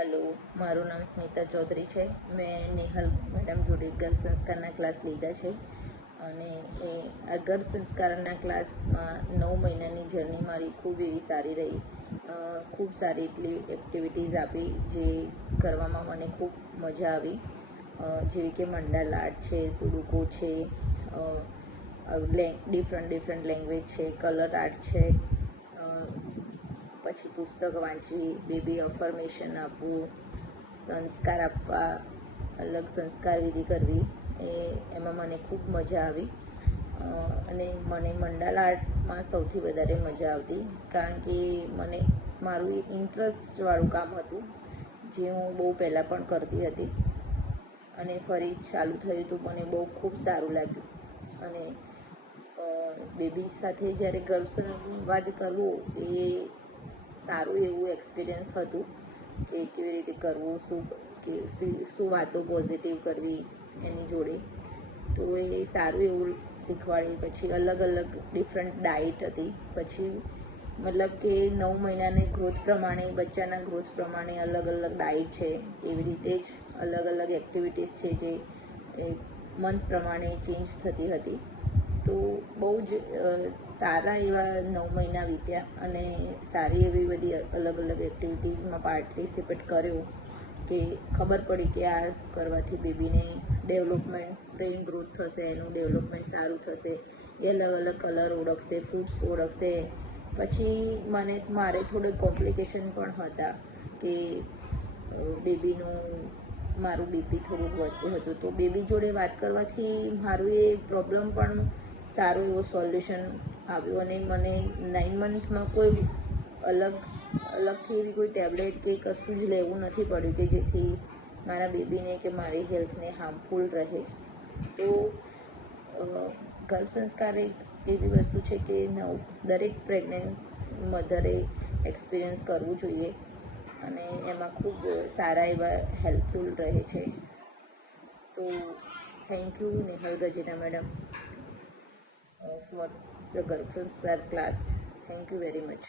Hello, મારું નામ સ્મિતા ચૌધરી છે. મેં નેહલ મેડમ જોડે ગર્ભ સંસ્કારના ક્લાસ લીધા છે અને આ ગર્ભ સંસ્કારના ક્લાસમાં 9 મહિનાની જર્ની મારી ખૂબ એવી સારી રહી. ખૂબ સારી એટલી એક્ટિવિટીઝ આપી જે કરવામાં મને ખૂબ મજા આવી, જેવી કે મંડાલા આર્ટ છે, સુડુકો છે, ડિફરન્ટ લેંગ્વેજ છે, કલર આર્ટ છે, પછી પુસ્તક વાંચવી, બેબી અફર્મેશન આપવું, સંસ્કાર આપવા, અલગ સંસ્કાર વિધિ કરવી, એમાં મને ખૂબ મજા આવી. અને મને મંડાલા આર્ટમાં સૌથી વધારે મજા આવતી, કારણ કે મને મારું એક ઇન્ટરેસ્ટવાળું કામ હતું જે હું બહુ પહેલાં પણ કરતી હતી અને ફરી ચાલુ થયું તો મને બહુ ખૂબ સારું લાગ્યું. અને બેબી સાથે જ્યારે ગર્ભ સંવાદ કરવો એ સારું એવું એક્સપિરિયન્સ હતું કે કેવી રીતે કરવું, શું વાતો પોઝિટિવ કરવી એની જોડે. તો એ સારું એવું શીખવાડી. પછી અલગ ડિફરન્ટ ડાયટ હતી. પછી મતલબ કે 9 મહિનાની ગ્રોથ પ્રમાણે, બચ્ચાના ગ્રોથ પ્રમાણે અલગ ડાયટ છે. એવી રીતે જ અલગ એક્ટિવિટીઝ છે જે મંથ પ્રમાણે ચેન્જ થતી હતી. તો બહુ જ સારા એવા 9 મહિના વીત્યા અને સારી એવી બધી અલગ એક્ટિવિટીઝમાં પાર્ટિસિપેટ કર્યો કે ખબર પડી કે આ કરવાથી બેબીને ડેવલપમેન્ટ, બ્રેઇન ગ્રોથ થશે, એનું ડેવલપમેન્ટ સારું થશે, એ અલગ કલર ઓળખશે, ફ્રૂટ્સ ઓળખશે. પછી મારે થોડું કોમ્પ્લિકેશન પણ હતા કે મારું બીપી થોડુંક વધતું હતું. તો બેબી જોડે વાત કરવાથી મારું એ પ્રોબ્લેમ પણ સારો એવો સોલ્યુશન આવ્યો અને મને 9 મંથમાં કોઈ અલગથી એવી કોઈ ટેબ્લેટ કે કશું જ લેવું નથી પડ્યું કે જેથી મારા બેબીને કે મારી હેલ્થને હાર્મફુલ રહે. તો ગર્ભ સંસ્કાર એક એવી વસ્તુ છે કે દરેક પ્રેગ્નન્સ મધરે એક્સપિરિયન્સ કરવું જોઈએ અને એમાં ખૂબ સારા એવા હેલ્પફુલ રહે છે. તો thank you Nehal Gajera madam for the ગર્ભ સંસ્કાર class. Thank you very much.